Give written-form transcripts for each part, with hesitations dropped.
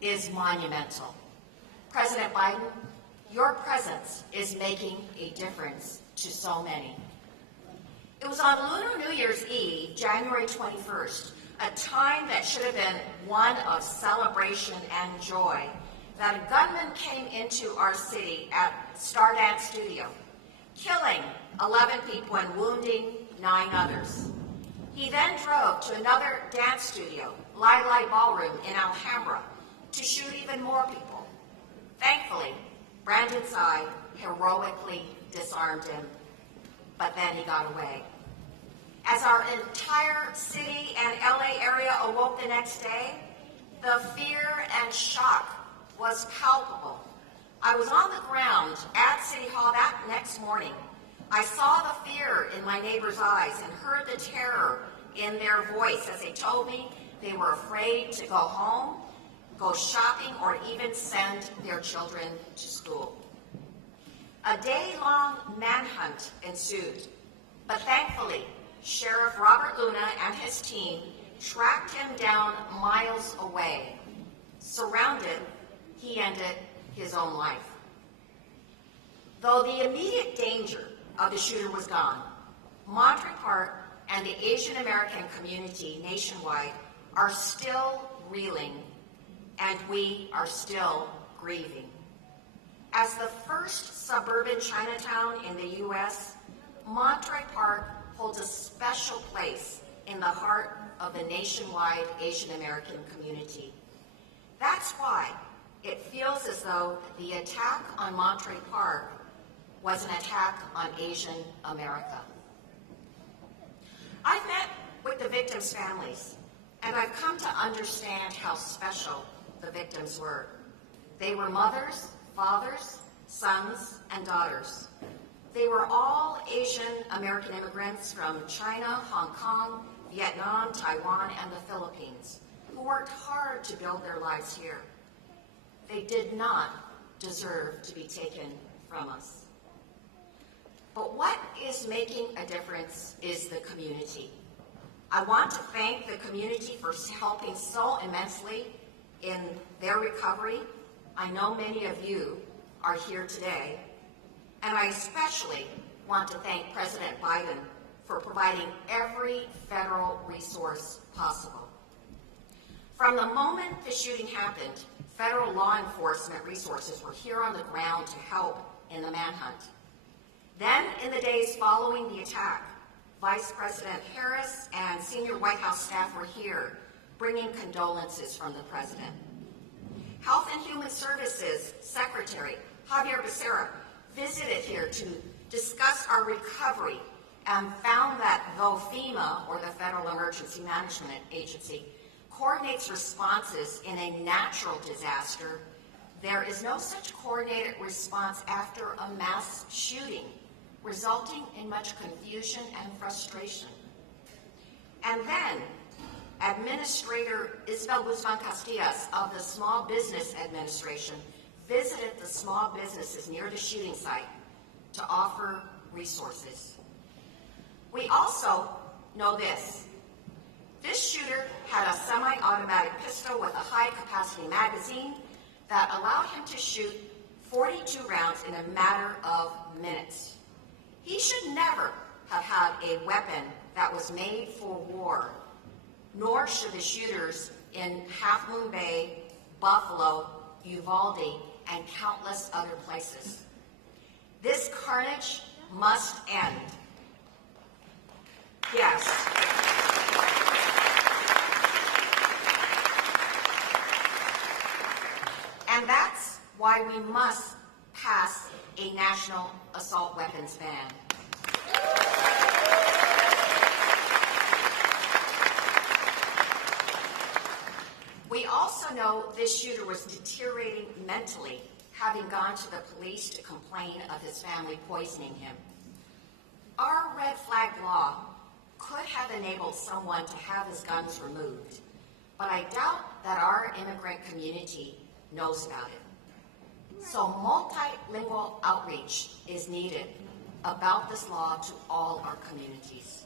is monumental. President Biden, your presence is making a difference to so many. It was on Lunar New Year's Eve, January 21st, a time that should have been one of celebration and joy, that a gunman came into our city at Stardance Studio, killing 11 people and wounding 9 others. He then drove to another dance studio, Lai Lai Ballroom in Alhambra, to shoot even more people. Thankfully, Brandon Tsai heroically disarmed him, but then he got away. As our entire city and LA area awoke the next day, the fear and shock was palpable. I was on the ground at City Hall that next morning. I saw the fear in my neighbors' eyes and heard the terror in their voice as they told me they were afraid to go home, go shopping, or even send their children to school. A day-long manhunt ensued, but thankfully, Sheriff Robert Luna and his team tracked him down miles away. Surrounded, he ended his own life. Though the immediate danger of the shooter was gone, Monterey Park and the Asian American community nationwide are still reeling, and we are still grieving. As the first suburban Chinatown in the U.S., Monterey Park holds a special place in the heart of the nationwide Asian American community. That's why it feels as though the attack on Monterey Park was an attack on Asian America. I've met with the victims' families, and I've come to understand how special the victims were. They were mothers, fathers, sons, and daughters. They were all Asian American immigrants from China, Hong Kong, Vietnam, Taiwan, and the Philippines, who worked hard to build their lives here. They did not deserve to be taken from us. But what is making a difference is the community. I want to thank the community for helping so immensely in their recovery. I know many of you are here today, and I especially want to thank President Biden for providing every federal resource possible. From the moment the shooting happened, federal law enforcement resources were here on the ground to help in the manhunt. Then, in the days following the attack, Vice President Harris and senior White House staff were here, bringing condolences from the president. Health and Human Services Secretary Javier Becerra visited here to discuss our recovery and found that though FEMA, or the Federal Emergency Management Agency, coordinates responses in a natural disaster, there is no such coordinated response after a mass shooting, resulting in much confusion and frustration. And then, Administrator Isabel Guzman Castillas of the Small Business Administration visited the small businesses near the shooting site to offer resources. We also know this. This shooter had a semi-automatic pistol with a high-capacity magazine that allowed him to shoot 42 rounds in a matter of minutes. He should never have had a weapon that was made for war, nor should the shooters in Half Moon Bay, Buffalo, Uvalde, and countless other places. This carnage must end. Yes. And that's why we must pass a national assault weapons ban. We also know this shooter was deteriorating mentally, having gone to the police to complain of his family poisoning him. Our red flag law could have enabled someone to have his guns removed, but I doubt that our immigrant community knows about it. So multilingual outreach is needed about this law to all our communities.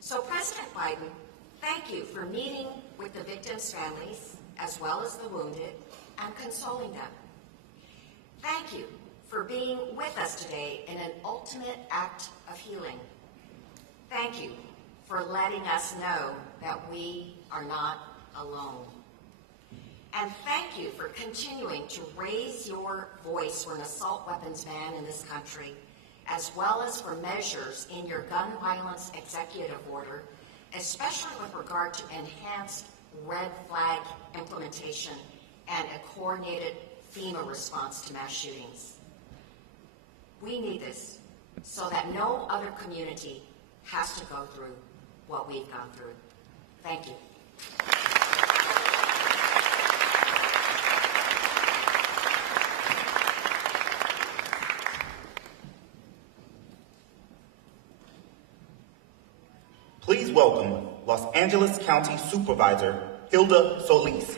So President Biden, thank you for meeting with the victims' families as well as the wounded, and consoling them. Thank you for being with us today in an ultimate act of healing. Thank you for letting us know that we are not alone. And thank you for continuing to raise your voice for an assault weapons ban in this country, as well as for measures in your gun violence executive order, especially with regard to enhanced red flag implementation and a coordinated FEMA response to mass shootings. We need this so that no other community has to go through what we've gone through. Thank you. Please welcome Los Angeles County Supervisor Hilda Solis.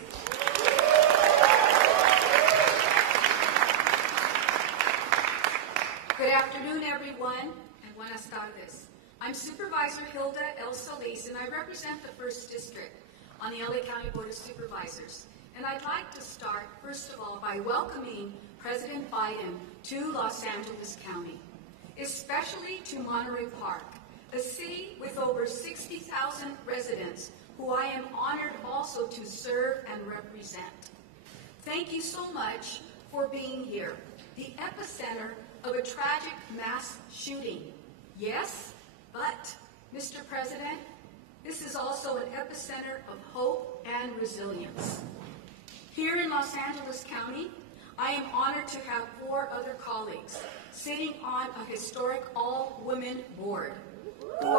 Good afternoon, everyone, and buenas tardes. I'm Supervisor Hilda L. Solis, and I represent the 1st District on the LA County Board of Supervisors. And I'd like to start, first of all, by welcoming President Biden to Los Angeles County, especially to Monterey Park, a city with over 60,000 residents who I am honored also to serve and represent. Thank you so much for being here, the epicenter of a tragic mass shooting. Yes, but, Mr. President, this is also an epicenter of hope and resilience. Here in Los Angeles County, I am honored to have 4 other colleagues sitting on a historic all-women board who,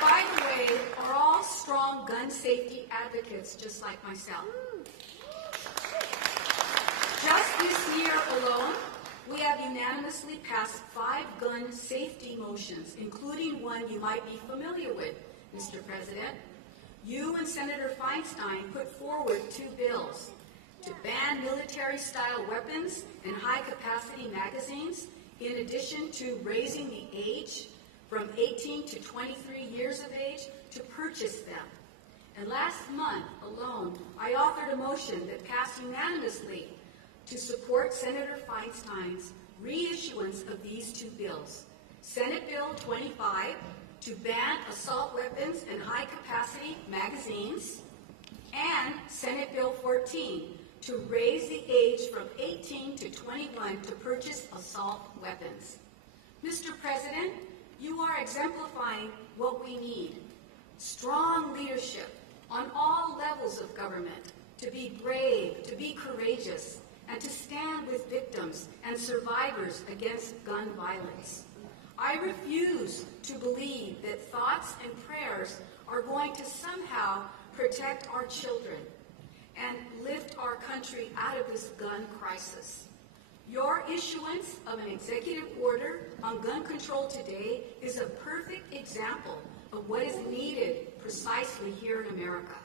by the way, are all strong gun safety advocates just like myself. Just this year alone, we have unanimously passed 5 gun safety motions, including one you might be familiar with, Mr. President. You and Senator Feinstein put forward 2 bills to ban military-style weapons and high-capacity magazines, in addition to raising the age from 18 to 23 years of age to purchase them. And last month alone, I authored a motion that passed unanimously to support Senator Feinstein's reissuance of these 2 bills. Senate Bill 25 to ban assault weapons and high-capacity magazines, and Senate Bill 14 to raise the age from 18 to 21 to purchase assault weapons. Mr. President, you are exemplifying what we need: strong leadership on all levels of government, to be brave, to be courageous, and to stand with victims and survivors against gun violence. I refuse to believe that thoughts and prayers are going to somehow protect our children and lift our country out of this gun crisis. Your issuance of an executive order on gun control today is a perfect example of what is needed precisely here in America.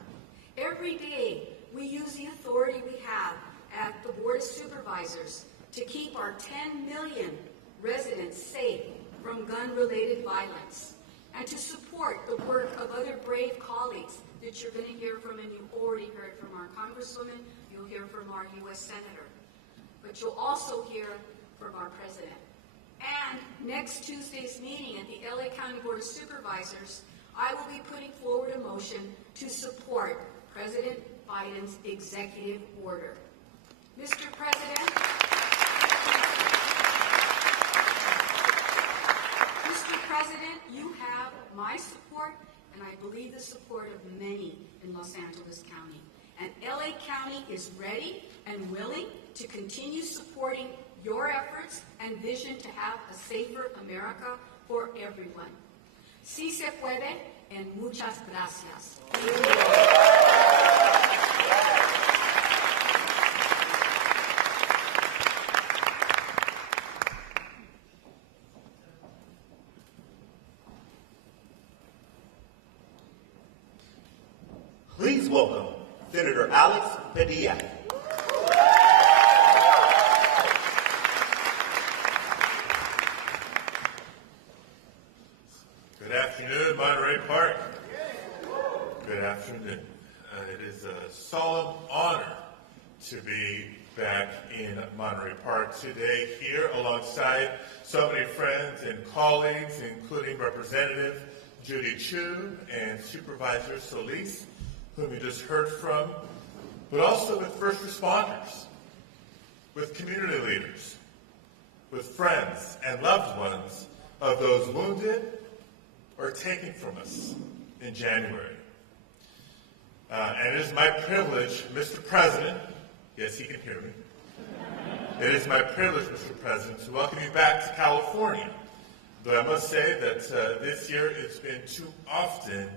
Every day, we use the authority we have at the Board of Supervisors to keep our 10 million residents safe from gun-related violence, and to support the work of other brave colleagues that you're going to hear from, and you already heard from our Congresswoman, you'll hear from our U.S. Senator, but you'll also hear from our President. And next Tuesday's meeting at the LA County Board of Supervisors, I will be putting forward a motion to support President Biden's executive order. Mr. President, you have my support, and I believe the support of many in Los Angeles County. And LA County is ready and willing to continue supporting your efforts and vision to have a safer America for everyone. Sí se puede, and muchas gracias. Please welcome Senator Alex Padilla. Good afternoon, Monterey Park. Good afternoon. It is a solemn honor to be back in Monterey Park today here alongside so many friends and colleagues, including Representative Judy Chu and Supervisor Solis, whom you just heard from, but also with first responders, with community leaders, with friends and loved ones of those wounded or taken from us in January. And it is my privilege, Mr. President, yes, he can hear me. It is my privilege, Mr. President, to welcome you back to California. Though I must say that this year it's been too often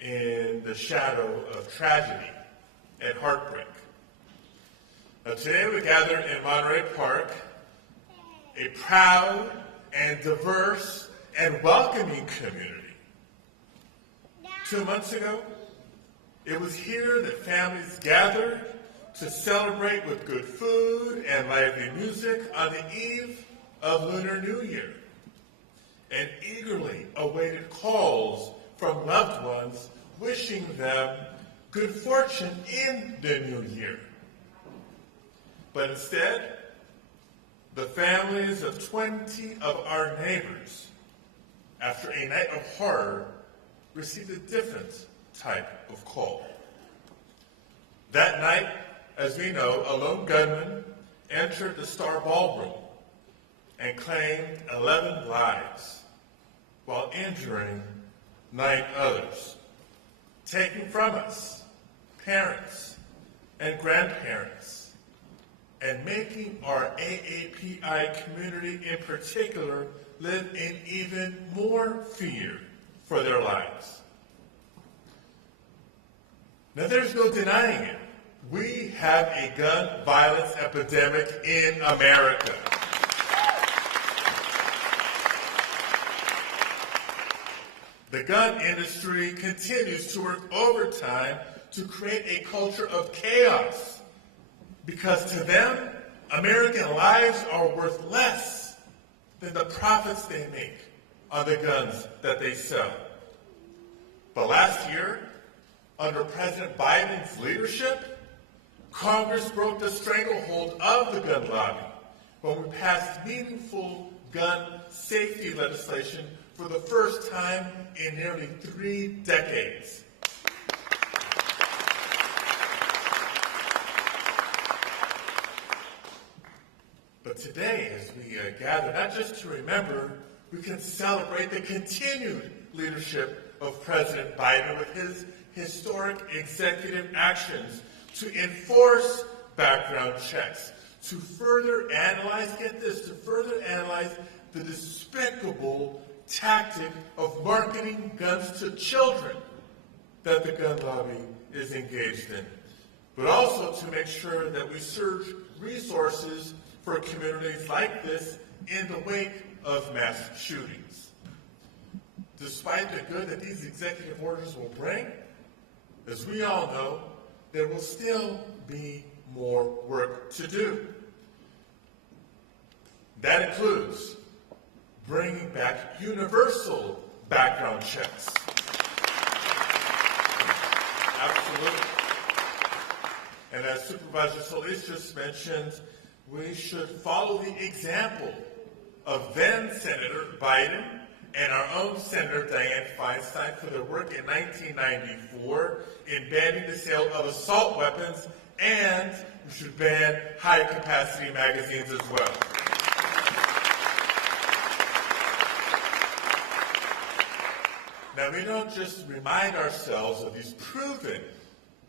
in the shadow of tragedy and heartbreak. Now, today we gather in Monterey Park, a proud and diverse and welcoming community. 2 months ago, it was here that families gathered to celebrate with good food and lively music on the eve of Lunar New Year, and eagerly awaited calls from loved ones wishing them good fortune in the new year. But instead, the families of 20 of our neighbors, after a night of horror, received a different type of call. That night, as we know, a lone gunman entered the Star Ballroom and claimed 11 lives while injuring 9 others, taking from us parents and grandparents and making our AAPI community in particular live in even more fear for their lives. Now, there's no denying it. We have a gun violence epidemic in America. The gun industry continues to work overtime to create a culture of chaos because to them, American lives are worth less than the profits they make on the guns that they sell. But last year, under President Biden's leadership, Congress broke the stranglehold of the gun lobby when we passed meaningful gun safety legislation for the first time in nearly 3 decades. But today, as we gather, not just to remember, we can celebrate the continued leadership of President Biden with his historic executive actions to enforce background checks, to further analyze, get this, to further analyze the despicable tactic of marketing guns to children that the gun lobby is engaged in, but also to make sure that we surge resources for communities like this in the wake of mass shootings. Despite the good that these executive orders will bring, as we all know, there will still be more work to do. That includes bringing back universal background checks. Absolutely. And as Supervisor Solis just mentioned, we should follow the example of then Senator Biden and our own Senator Dianne Feinstein for their work in 1994 in banning the sale of assault weapons, and we should ban high-capacity magazines as well. Now, we don't just remind ourselves of these proven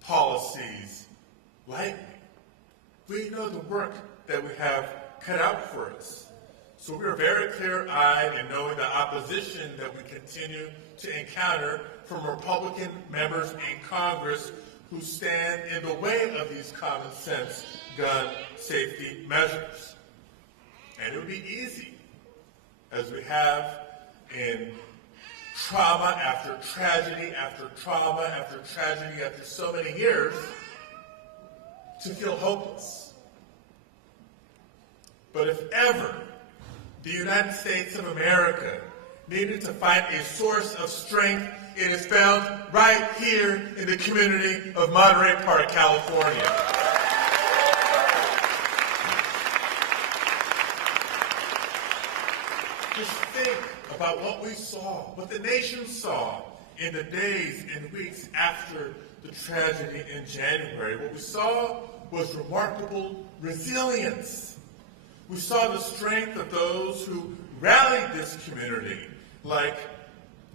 policies lightly. We know the work that we have cut out for us. So we are very clear-eyed in knowing the opposition that we continue to encounter from Republican members in Congress who stand in the way of these common-sense gun safety measures. And it would be easy, as we have in trauma after tragedy after trauma after tragedy after so many years, to feel hopeless. But if ever the United States of America needed to find a source of strength it is found right here in the community of Monterey Park, California. Just think about what we saw, what the nation saw in the days and weeks after the tragedy in January. What we saw was remarkable resilience. We saw the strength of those who rallied this community, like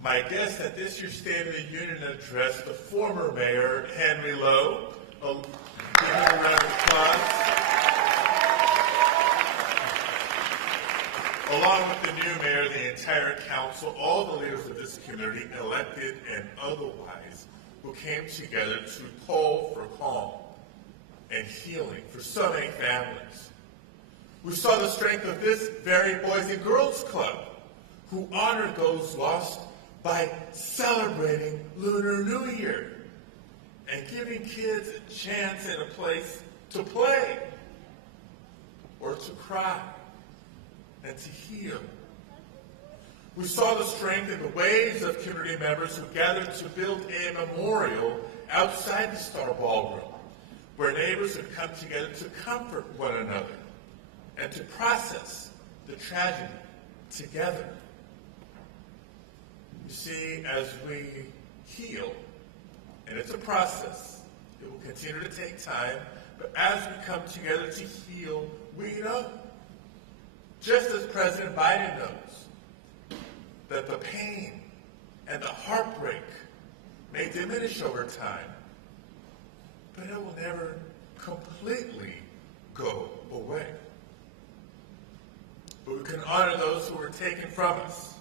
my guest at this year's State of the Union address, the former mayor, Henry Lowe. Give him a round of applause. Along with the new mayor, the entire council, all the leaders of this community, elected and otherwise, who came together to call for calm and healing for so many families. We saw the strength of this very Boys and Girls Club, who honored those lost by celebrating Lunar New Year and giving kids a chance and a place to play or to cry and to heal. We saw the strength in the waves of community members who gathered to build a memorial outside the Star Ballroom, where neighbors had come together to comfort one another and to process the tragedy together. You see, as we heal, and it's a process, it will continue to take time, but as we come together to heal, we know, just as President Biden knows, that the pain and the heartbreak may diminish over time, but it will never completely go away. But we can honor those who were taken from us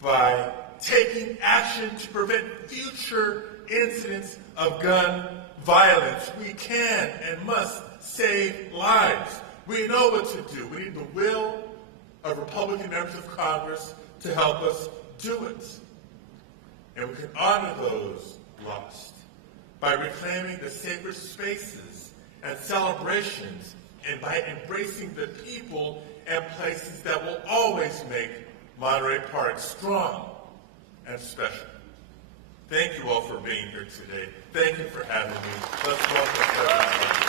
by taking action to prevent future incidents of gun violence. We can and must save lives. We know what to do. We need the will of Republican members of Congress to help us do it. And we can honor those lost by reclaiming the sacred spaces and celebrations and by embracing the people and places that will always make Monterey Park strong and special. Thank you all for being here today. Thank you for having me. Let's welcome President.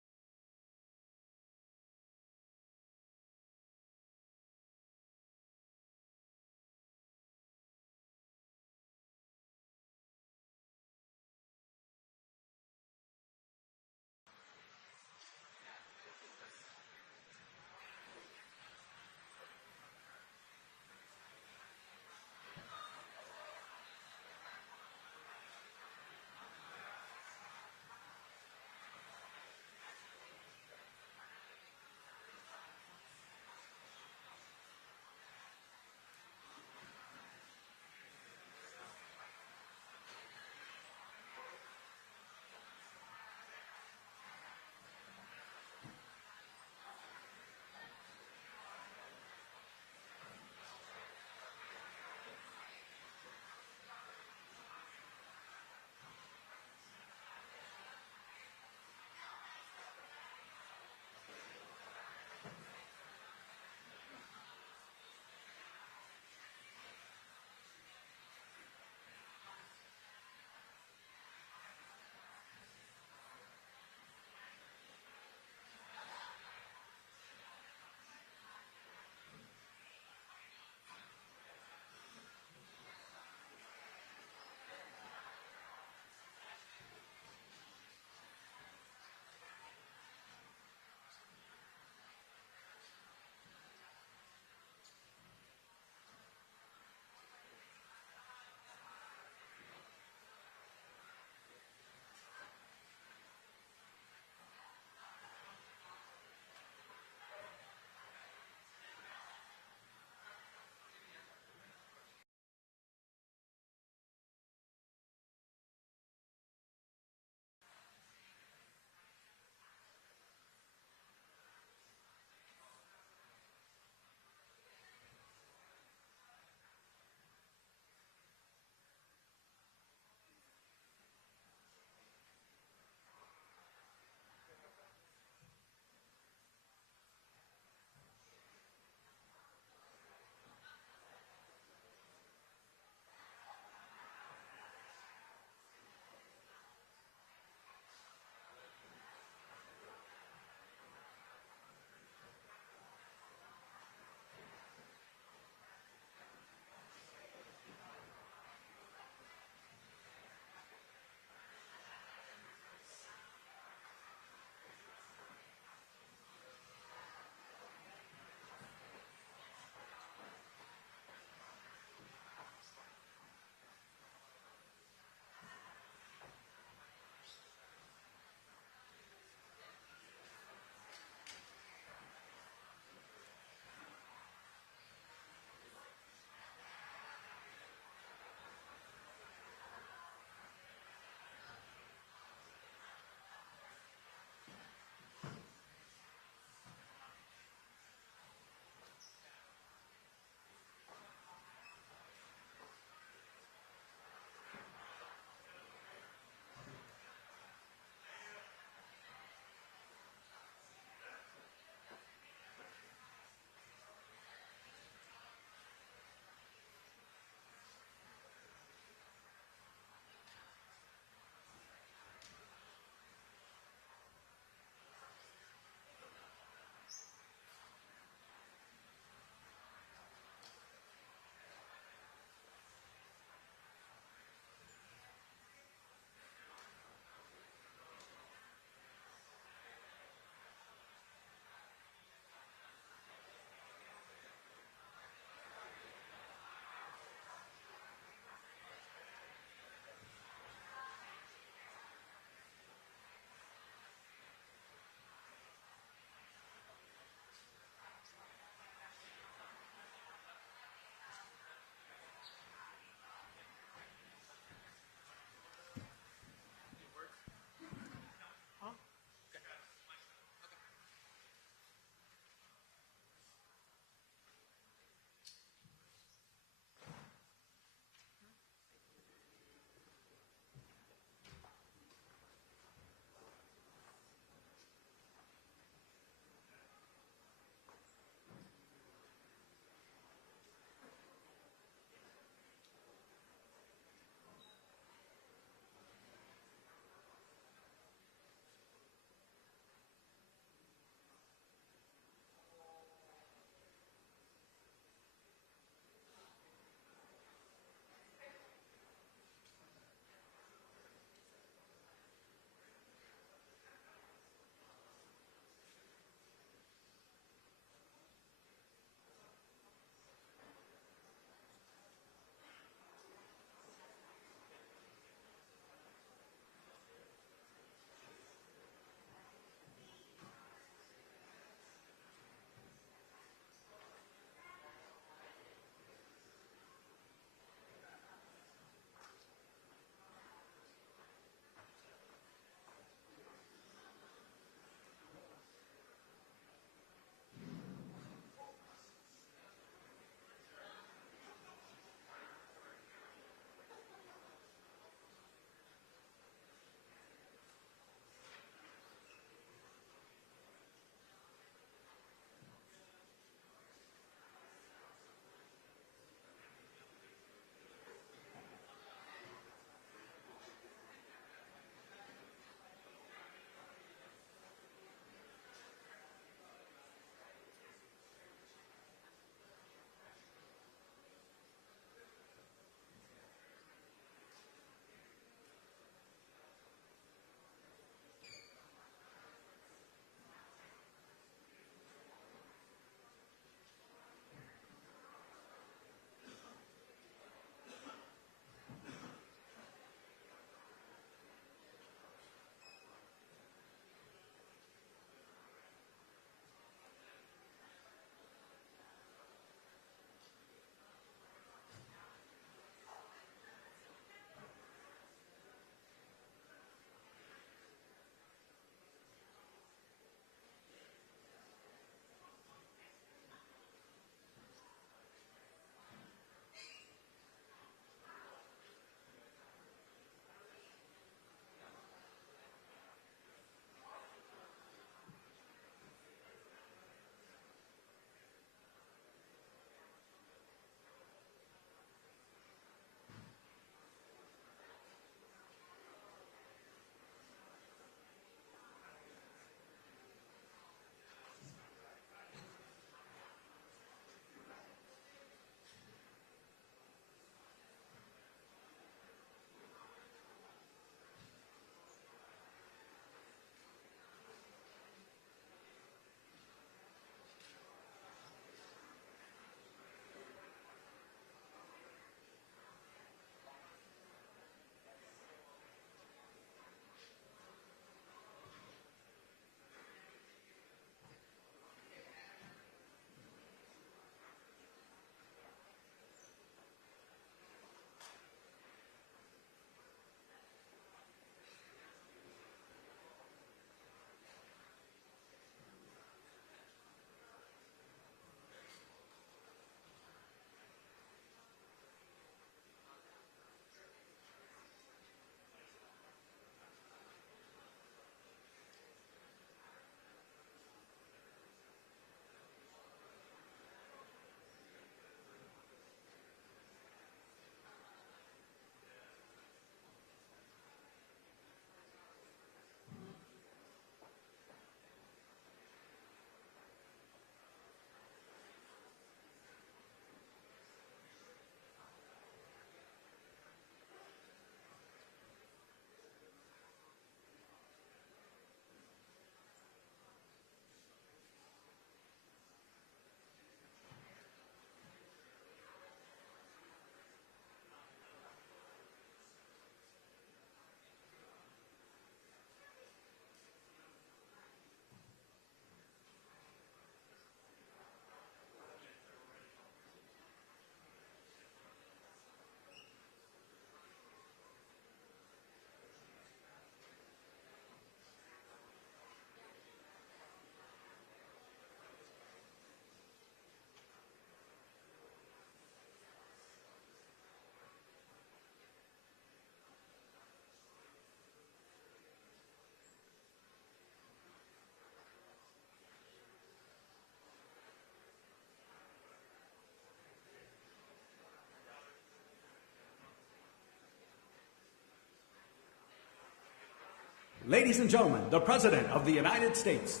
Ladies and gentlemen, the President of the United States.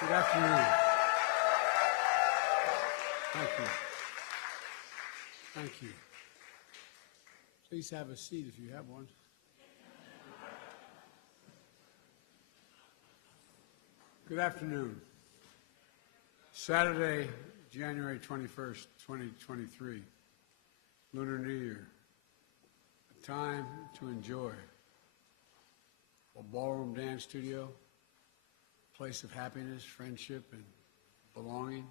Good afternoon. Thank you. Thank you. Please have a seat if you have one. Good afternoon. Saturday, January 21st, 2023, Lunar New Year. A time to enjoy. A ballroom dance studio, place of happiness, friendship, and belonging.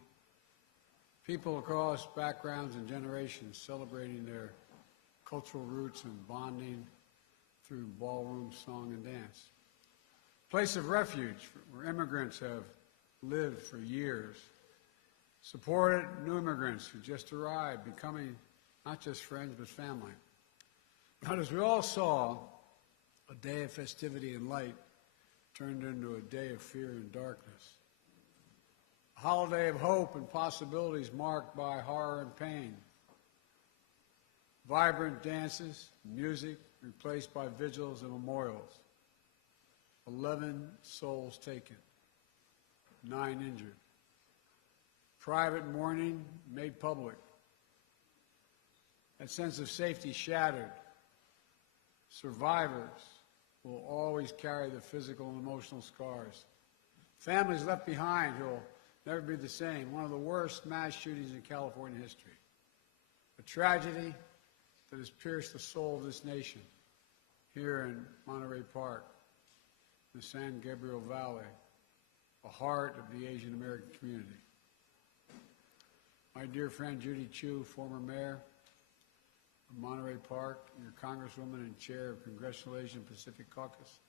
People across backgrounds and generations celebrating their cultural roots and bonding through ballroom song and dance. Place of refuge where immigrants have lived for years. Supported new immigrants who just arrived, becoming not just friends but family. But as we all saw, a day of festivity and light turned into a day of fear and darkness. A holiday of hope and possibilities marked by horror and pain. Vibrant dances, music replaced by vigils and memorials. 11 souls taken, 9 injured. Private mourning made public. That sense of safety shattered. Survivors will always carry the physical and emotional scars. Families left behind who will never be the same. One of the worst mass shootings in California history. A tragedy that has pierced the soul of this nation here in Monterey Park, the San Gabriel Valley, the heart of the Asian American community. My dear friend Judy Chu, former mayor of Monterey Park, your Congresswoman and chair of Congressional Asian Pacific Caucus.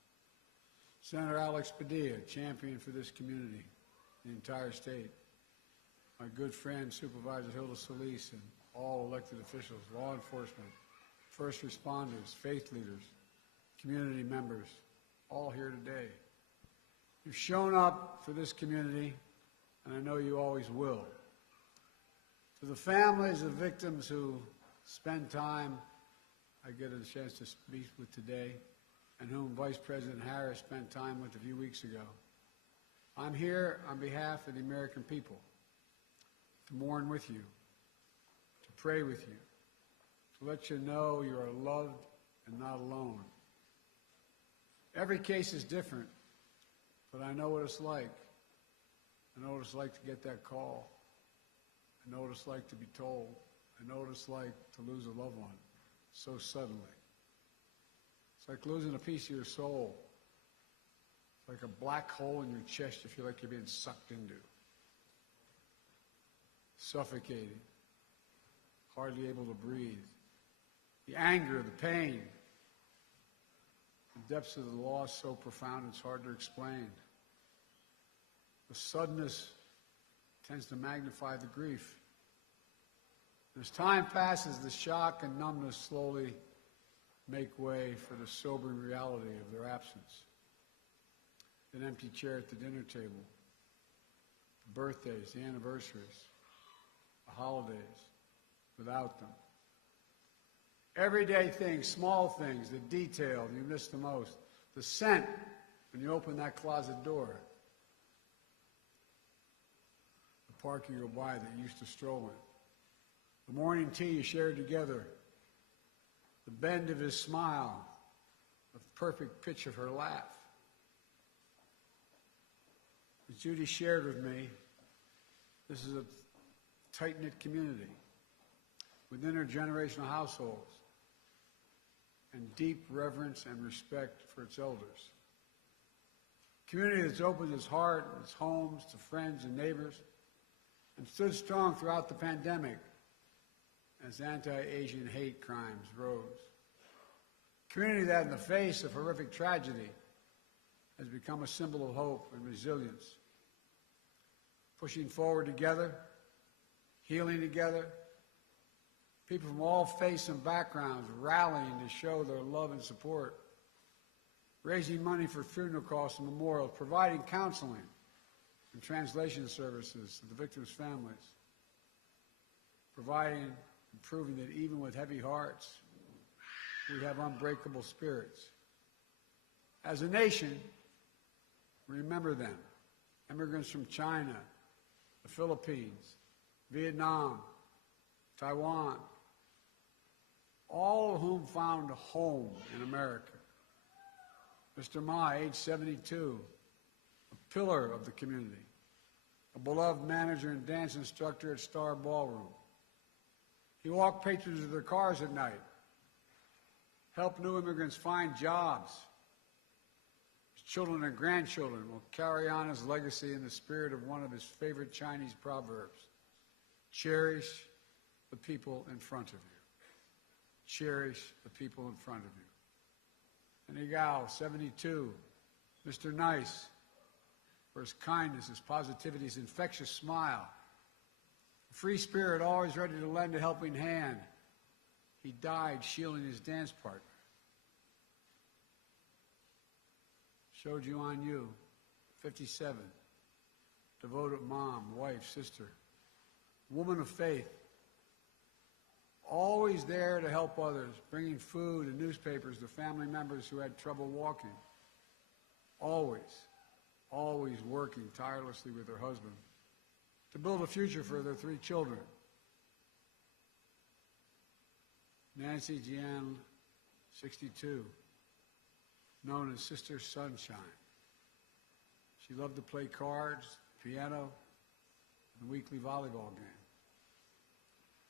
Senator Alex Padilla, champion for this community, the entire state. My good friend Supervisor Hilda Solis and all elected officials, law enforcement, first responders, faith leaders, community members, all here today. You've shown up for this community, and I know you always will. To the families of victims who spend time, I get a chance to speak with today, and whom Vice President Harris spent time with a few weeks ago. I'm here on behalf of the American people to mourn with you, to pray with you, to let you know you are loved and not alone. Every case is different, but I know what it's like. I know what it's like to get that call. I know what it's like to be told. I know what it's like to lose a loved one so suddenly. It's like losing a piece of your soul. It's like a black hole in your chest you feel like you're being sucked into. Suffocating. Hardly able to breathe. The anger, the pain. The depths of the loss so profound it's hard to explain. The suddenness tends to magnify the grief. As time passes, the shock and numbness slowly make way for the sobering reality of their absence. An empty chair at the dinner table, the birthdays, the anniversaries, the holidays, without them. Everyday things, small things, the detail you miss the most, the scent when you open that closet door, the park you go by that you used to stroll in. The morning tea you shared together, the bend of his smile, the perfect pitch of her laugh. As Judy shared with me, this is a tight-knit community with intergenerational households and deep reverence and respect for its elders. A community that's opened its heart and its homes to friends and neighbors and stood strong throughout the pandemic as anti-Asian hate crimes rose. A community that, in the face of horrific tragedy, has become a symbol of hope and resilience. Pushing forward together, healing together, people from all faiths and backgrounds rallying to show their love and support, raising money for funeral costs and memorials, providing counseling, and translation services to the victims' families, providing and proving that even with heavy hearts, we have unbreakable spirits. As a nation, remember them. Immigrants from China, the Philippines, Vietnam, Taiwan, all of whom found a home in America. Mr. Ma, age 72, a pillar of the community, a beloved manager and dance instructor at Star Ballroom. He walked patrons to their cars at night, helped new immigrants find jobs. His children and grandchildren will carry on his legacy in the spirit of one of his favorite Chinese proverbs: cherish the people in front of you. Cherish the people in front of you. And Gao, 72, Mr. Nice, for his kindness, his positivity, his infectious smile. A free spirit, always ready to lend a helping hand. He died shielding his dance partner. Shoju on you, 57, devoted mom, wife, sister, woman of faith, always there to help others, bringing food and newspapers to family members who had trouble walking. Always working tirelessly with her husband to build a future for their 3 children. Nancy Jian, 62, known as Sister Sunshine. She loved to play cards, piano, and the weekly volleyball game.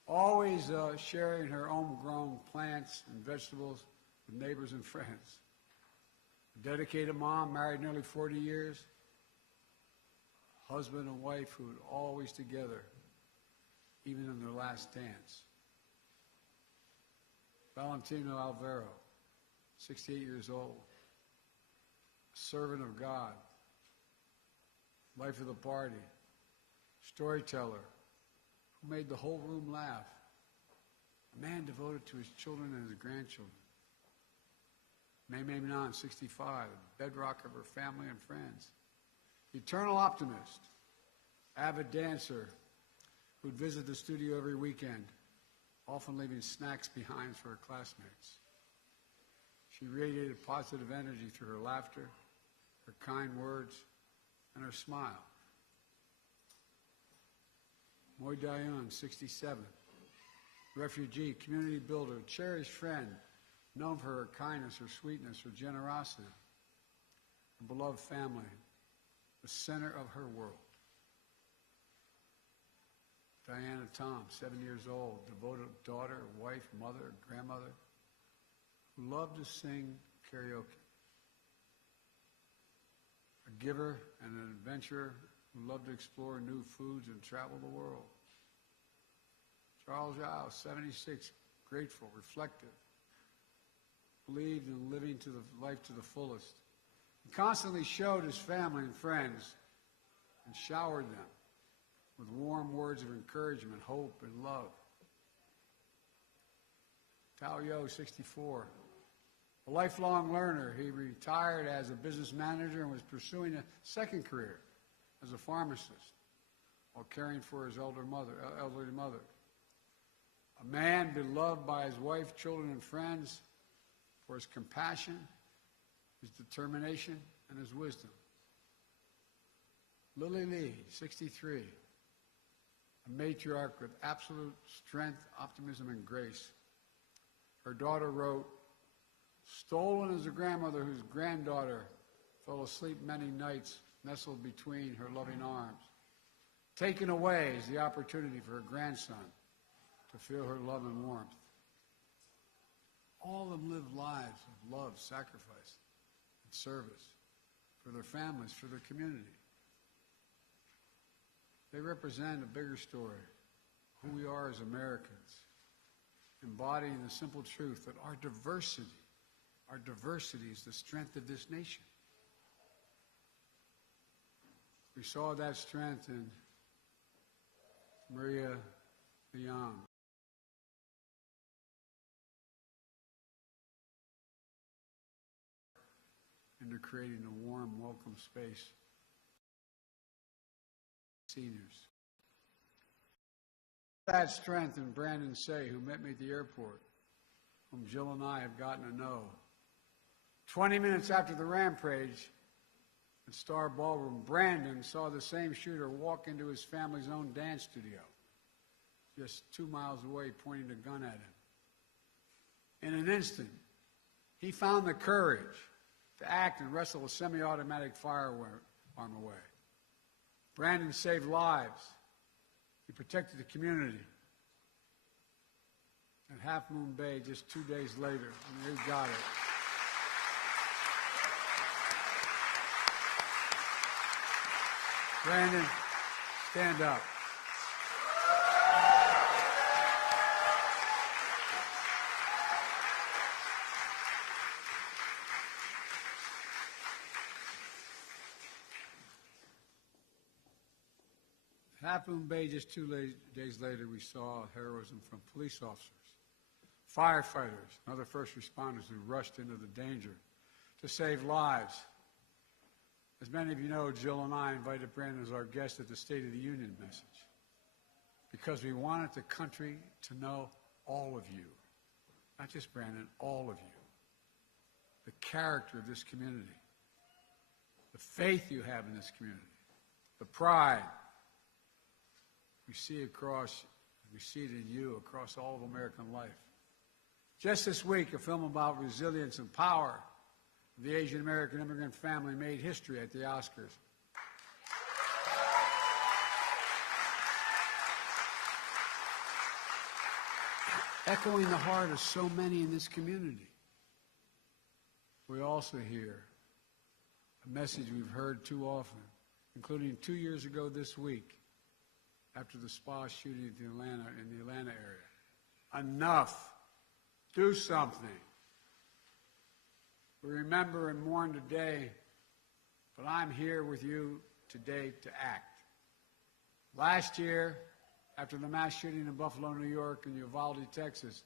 Always sharing her homegrown plants and vegetables with neighbors and friends. A dedicated mom, married nearly 40 years. Husband and wife who were always together, even in their last dance. Valentino Alvaro, 68 years old, a servant of God, life of the party, storyteller, who made the whole room laugh, a man devoted to his children and his grandchildren. May Nan, 65, the bedrock of her family and friends. Eternal optimist, avid dancer, who'd visit the studio every weekend, often leaving snacks behind for her classmates. She radiated positive energy through her laughter, her kind words, and her smile. Moy Dayun, 67, refugee, community builder, cherished friend, known for her kindness, her sweetness, her generosity, her beloved family, the center of her world. Diana Tom, 7 years old, devoted daughter, wife, mother, grandmother, who loved to sing karaoke. A giver and an adventurer who loved to explore new foods and travel the world. Charles Zhao, 76, grateful, reflective, believed in living to the life to the fullest. He constantly showed his family and friends and showered them with warm words of encouragement, hope, and love. Tao Yo, 64, a lifelong learner. He retired as a business manager and was pursuing a second career as a pharmacist while caring for his elderly mother. A man beloved by his wife, children, and friends for his compassion, his determination, and his wisdom. Lily Lee, 63, a matriarch with absolute strength, optimism, and grace. Her daughter wrote, "Stolen is a grandmother whose granddaughter fell asleep many nights nestled between her loving arms. Taken away is the opportunity for her grandson to feel her love and warmth." All of them lived lives of love, sacrifice, and service for their families, for their community. They represent a bigger story, who we are as Americans, embodying the simple truth that our diversity is the strength of this nation. We saw that strength in Maria Leong. Into creating a warm, welcome space seniors. That strength in Brandon Say, who met me at the airport, whom Jill and I have gotten to know. 20 minutes after the rampage at Star Ballroom, Brandon saw the same shooter walk into his family's own dance studio, just 2 miles away, pointing a gun at him. In an instant, he found the courage to act and wrestle a semi-automatic firearm away. Brandon saved lives. He protected the community. At Half Moon Bay, just 2 days later, he got it. Brandon, stand up. Half Moon Bay, just 2 days later, we saw heroism from police officers, firefighters, and other first responders who rushed into the danger to save lives. As many of you know, Jill and I invited Brandon as our guest at the State of the Union message because we wanted the country to know all of you, not just Brandon, all of you, the character of this community, the faith you have in this community, the pride we see it in you across all of American life. Just this week, a film about resilience and power of the Asian American immigrant family made history at the Oscars. Echoing the heart of so many in this community. We also hear a message we've heard too often, including 2 years ago this week, after the spa shooting in the Atlanta area. Enough. Do something. We remember and mourn today, but I'm here with you today to act. Last year, after the mass shooting in Buffalo, New York, and Uvalde, Texas,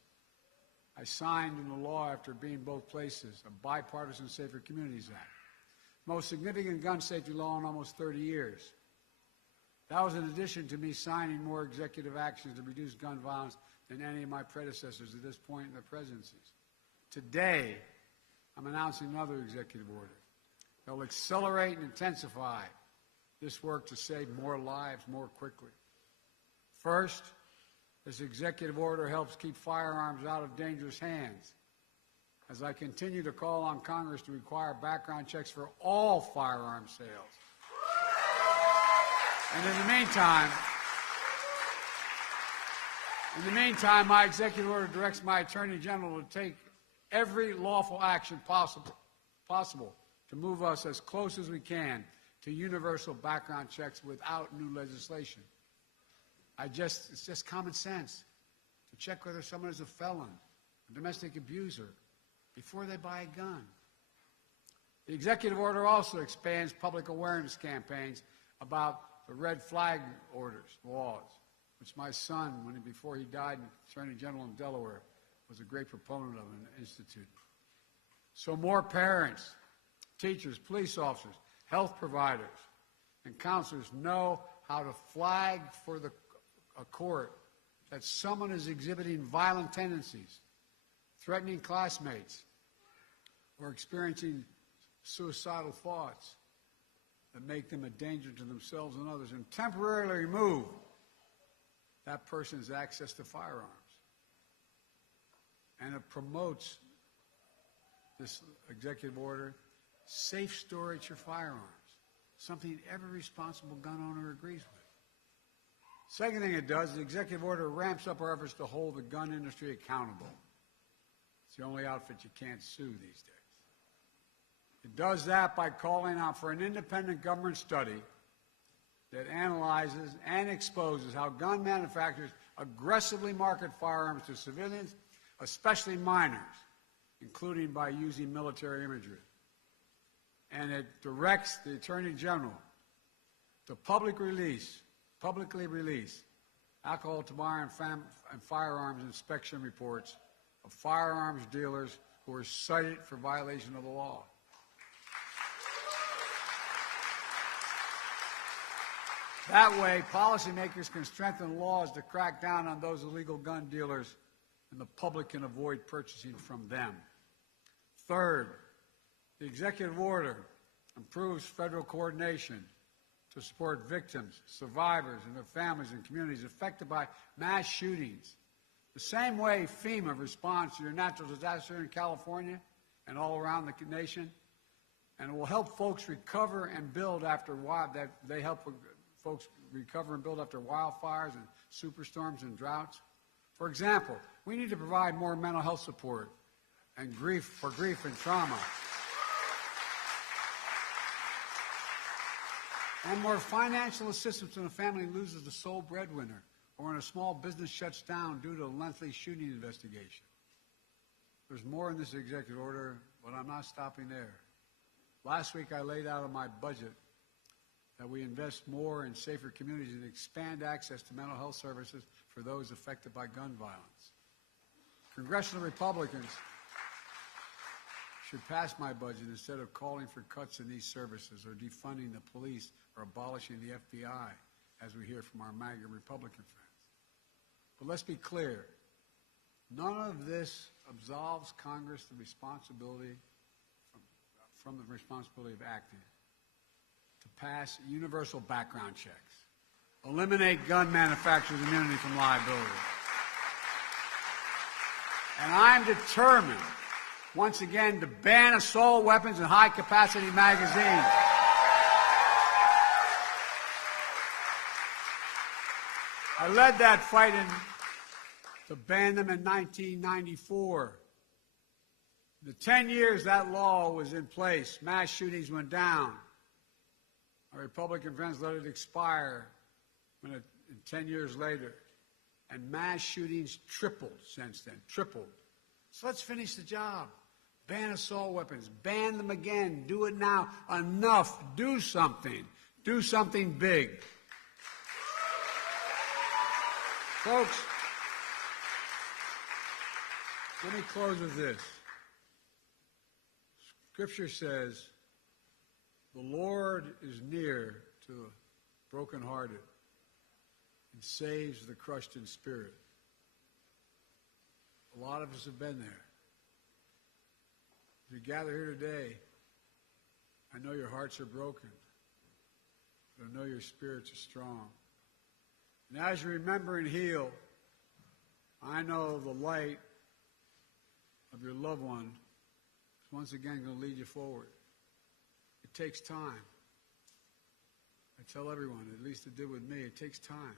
I signed into law, after being both places, a Bipartisan Safer Communities Act, most significant gun safety law in almost 30 years. That was in addition to me signing more executive actions to reduce gun violence than any of my predecessors at this point in the presidencies. Today, I'm announcing another executive order that will accelerate and intensify this work to save more lives more quickly. First, this executive order helps keep firearms out of dangerous hands, as I continue to call on Congress to require background checks for all firearm sales. And in the meantime, my executive order directs my Attorney General to take every lawful action possible to move us as close as we can to universal background checks without new legislation. It's just common sense to check whether someone is a felon, a domestic abuser, before they buy a gun. The executive order also expands public awareness campaigns about the red flag laws, which my son, before he died, Attorney General in Delaware, was a great proponent of and instituted. So more parents, teachers, police officers, health providers, and counselors know how to flag for a court that someone is exhibiting violent tendencies, threatening classmates, or experiencing suicidal thoughts that make them a danger to themselves and others, and temporarily remove that person's access to firearms. And it promotes, this executive order, safe storage for firearms, something every responsible gun owner agrees with. Second thing it does, the executive order ramps up our efforts to hold the gun industry accountable. It's the only outfit you can't sue these days. It does that by calling out for an independent government study that analyzes and exposes how gun manufacturers aggressively market firearms to civilians, especially minors, including by using military imagery. And it directs the Attorney General to publicly release alcohol, tobacco, and firearms inspection reports of firearms dealers who are cited for violation of the law. That way, policymakers can strengthen laws to crack down on those illegal gun dealers, and the public can avoid purchasing from them. Third, the executive order improves federal coordination to support victims, survivors, and their families and communities affected by mass shootings. The same way FEMA responds to your natural disaster in California and all around the nation, and it will help folks recover and build after folks recover and build after wildfires and superstorms and droughts. For example, we need to provide more mental health support and grief and trauma, and more financial assistance when a family loses the sole breadwinner or when a small business shuts down due to a lengthy shooting investigation. There's more in this executive order, but I'm not stopping there. Last week I laid out in my budget that we invest more in safer communities and expand access to mental health services for those affected by gun violence. Congressional Republicans should pass my budget instead of calling for cuts in these services or defunding the police or abolishing the FBI, as we hear from our MAGA Republican friends. But let's be clear, none of this absolves Congress the responsibility from the responsibility of acting to pass universal background checks, eliminate gun manufacturers' immunity from liability. And I'm determined, once again, to ban assault weapons and high-capacity magazines. I led that fight to ban them in 1994. The 10 years that law was in place, mass shootings went down. Our Republican friends let it expire 10 years later. And mass shootings tripled since then, tripled. So let's finish the job. Ban assault weapons, ban them again, do it now. Enough, do something. Do something big. Folks, let me close with this. Scripture says, the Lord is near to the brokenhearted and saves the crushed in spirit. A lot of us have been there. As we gather here today, I know your hearts are broken, but I know your spirits are strong. And as you remember and heal, I know the light of your loved one is once again going to lead you forward. It takes time. I tell everyone, at least it did with me, it takes time.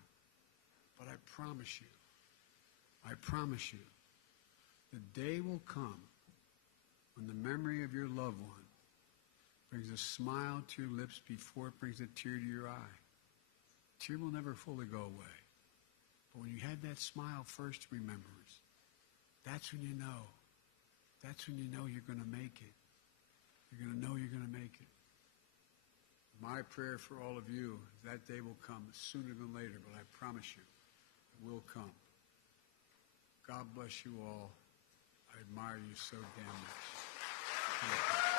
But I promise you, the day will come when the memory of your loved one brings a smile to your lips before it brings a tear to your eye. The tear will never fully go away. But when you had that smile first remembrance, that's when you know. That's when you know you're going to make it. You're going to know you're going to make it. My prayer for all of you is that day will come sooner than later, but I promise you, it will come. God bless you all. I admire you so damn much. Thank you.